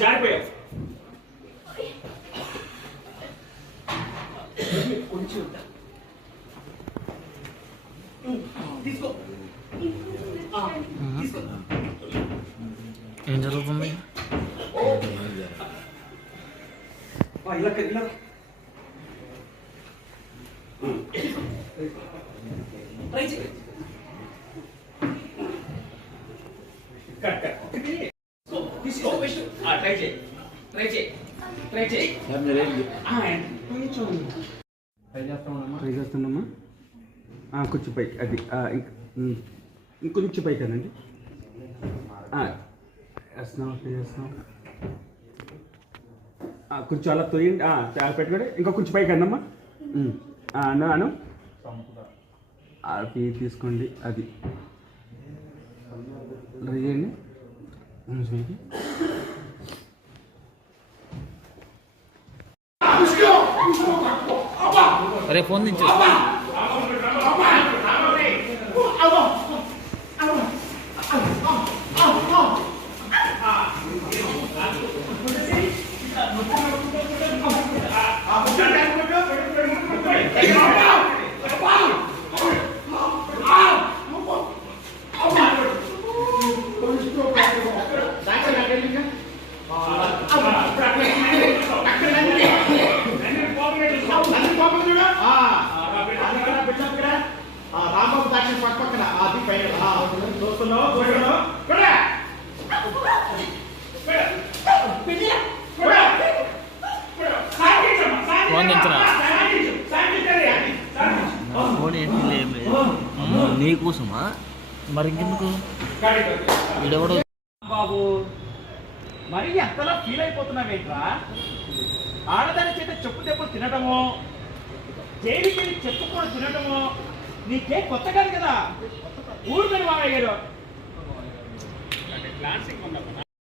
జారిపోయావు కొంచెం తీసుకో ఏం జరుగుతుంది? ఇలా ఇలా ట్రై చేయి తీసుకో ట్రై చేయి ట్రై చేయి ట్రై చేయి కొంచెం ట్రై చేస్తున్నామా? కొంచెం పైకి అది ఇంకొంచెం పైకి అనండి. వేస్తున్నాం ట్రై చేస్తున్నాం. కొంచెం అలా తొయ్యండి. చాలా పెట్టుకోండి. ఇంకా కొంచెం పైకి అన్నమ్మా. అను తీసుకోండి. అది ట్రై చేయండి. అరే ఫోన్ దించు. రాంబాబు దాక్షిణ పక్క పక్కన అది పైన చూస్తున్నావు ఫోన్ దించరా? ఫోన్ ఏంటి నీకోసమా? మరి ఇంకెందుకు? వీడెవడో బాబు మరి ఎంతలా ఫీల్ అయిపోతున్నావేంట్రా? ఆడదాని చేత చెప్పు దెబ్బలు తినటము, జైలుకి వెళ్ళి చెప్పు కూడా తినటము నీకే కొత్త కాదు కదా. ఊరు మీద మామయ్య గారు క్లాసిక్ ఉండమ్మా.